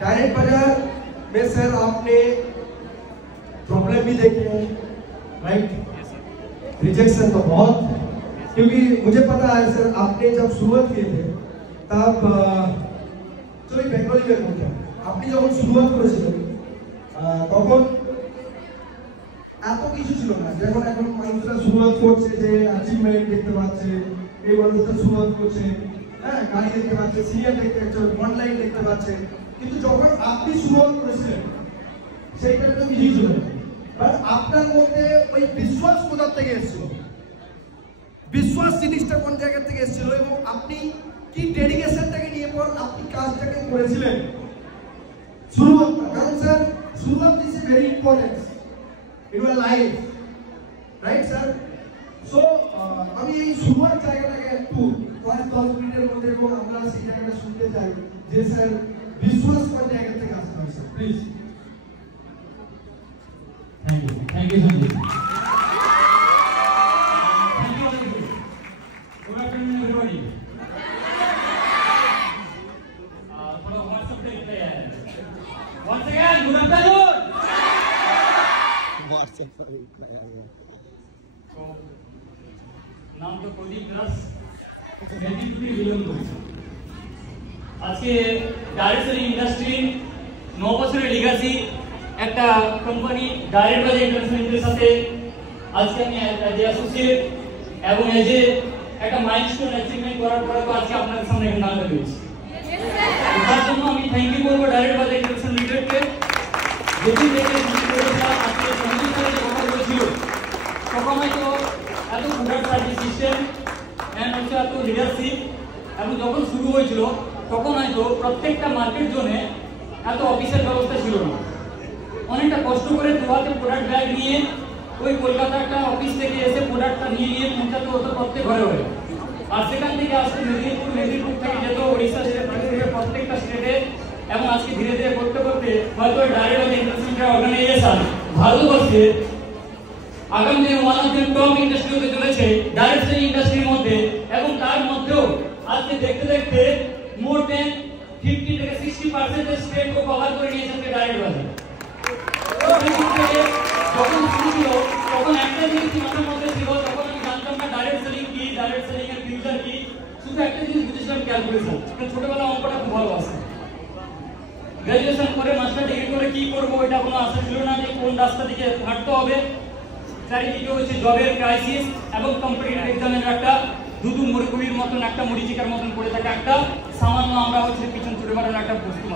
Direct बाजार में sir आपने प्रॉब्लम भी देखे हैं, राइट? रिजेक्शन तो बहुत, क्योंकि मुझे पता है सर आपने जब शुरुआत किए थे तब चलो बेंगली में बोलते আপনি যখন শুরুয়াত করেছিলেন তখন এত কিছু ছিল না, যেমন এখন মানুষরা শুরুয়াত করছে যে অ্যাচিভমেন্ট দেখতে পাচ্ছে, এই মানুষরা শুরুয়াত করছে, হ্যাঁ গাড়ি দেখতে পাচ্ছে, সিরিয়াল দেখতে পাচ্ছে, অনলাইন দেখতে পাচ্ছে, কিন্তু যখন আপনি শুরুয়াত করেছিলেন সেইটা তো কিছুই ছিল না। বাট আপনার মধ্যে ওই বিশ্বাস কোথা থেকে এসেছিল, বিশ্বাস জিনিসটা কোন জায়গা থেকে এসেছিল এবং আপনি কি ডেডিকেশনটাকে নিয়ে পর আপনি কাজটাকে করেছিলেন শুরুয়াতটা? কারণ স্যার শুরুয়াত is very important in your life, right sir? So আমি এই শুরুয়াত জায়গাটাকে একটু 5-10 মিনিটের মধ্যে এবং আমরা সেই জায়গাটা শুনতে চাই যে স্যার বিশ্বাস কোন জায়গা থেকে আসতে হয় sir, please. Thank you Sandeep. Thank you all of you. Good afternoon everybody. थोड़ा WhatsApp पे reply आया है. Once again, good afternoon. WhatsApp पर reply आया. तो नाम तो प्रदीप दास, মেদিনীপুরে বিলং করেছি। আজকে ডাইরেক্ট সেলিং ইন্ডাস্ট্রি 9 বছরের লিগ্যাসি একটা কোম্পানি ডাইরেক্ট বাজার ইন্টারন্যাশনালের সাথে আজকে আমি অ্যাজ অ্যাসোসিয়েট এবং এজ একটা মাইলস্টোন অ্যাচিভমেন্ট করার পরে তো আজকে আপনাদের সামনে এখানে দাঁড়াতে পেরেছি। তার জন্য আমি থ্যাংক ইউ বলবো ডাইরেক্ট বাজার ইন্টারন্যাশনাল লিমিটেডকে। যেদিন থেকে আজকে সঙ্গীত সাথে কথা বলেছিল তখন হয়তো এত প্রোডাক্ট সার্ভিস সিস্টেম অ্যান্ড হচ্ছে এত লিডারশিপ এবং যখন শুরু হয়েছিল তখন হয়তো প্রত্যেকটা মার্কেট জোনে এত অফিসের ব্যবস্থা ছিল না। অনেকটা কষ্ট করে দুহাতে প্রোডাক্ট ব্যাগ নিয়ে ওই কলকাতা একটা অফিস থেকে এসে প্রোডাক্টটা নিয়ে পৌঁছাতে হতো প্রত্যেক ঘরে ঘরে। আর সেখান থেকে আসতে মেদিনীপুর থেকে যেত ওড়িশা স্টেট থেকে প্রত্যেকটা স্টেটে, এবং আজকে ধীরে ধীরে করতে করতে হয়তো ডাইরেক্ট বাজার ইন্টারন্যাশনাল অর্গানাইজেশন ভারতবর্ষে আগামী দিনে one of the top industry হতে চলেছে ডাইরেক্ট সেলিং ইন্ডাস্ট্রির মধ্যে। এবং তার মধ্যেও আজকে দেখতে দেখতে মোর দেন 50 থেকে 60% স্টেট কো কভার করে নিয়েছে ডাইরেক্ট বাজার। যখন শুরু ছিল তখন একটা জিনিস মাথার মধ্যে ছিল, তখন আমি জানতাম না ডাইরেক্ট সেলিং কি, ডাইরেক্ট সেলিং এর ফিউচার কি, শুধু একটা জিনিস বুঝেছিলাম ক্যালকুলেশন। ছোটবেলা অঙ্কটা খুব ভালোবাসি, গ্রাজুয়েশন করে মাস্টার ডিগ্রি করে কি করবো এটা কোনো আশা ছিল না যে কোন রাস্তা দিকে হাঁটতে হবে। চারিদিকে হচ্ছে জবের ক্রাইসিস এবং কম্পিটিটিভ এক্সামের একটা দুধু মুড়ির মতন একটা মরিচিকার মতন পড়ে থাকা একটা সামান্য আমরা হচ্ছে পিছন ছুটে বেড়ানোর একটা বস্তু।